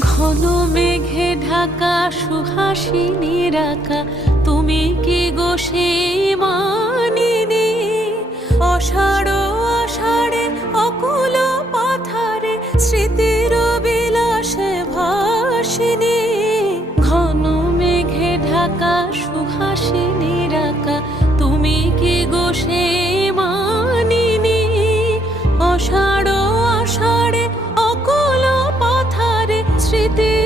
ঘন মেঘে ঢাকা সুহাসিনীর আঁকা, তুমি কি গো সেই মানিনী? অষাঢ় আষাঢ়ে অকুল পাথারে স্মৃতির বিলাসে ভাসিনী। ঘন মেঘে ঢাকা সুহাসিনীর আঁকা, তুমি কি গো সেই মানিনী? অষাঢ় আষাঢ়ে অকুল পাথারে স্মৃতি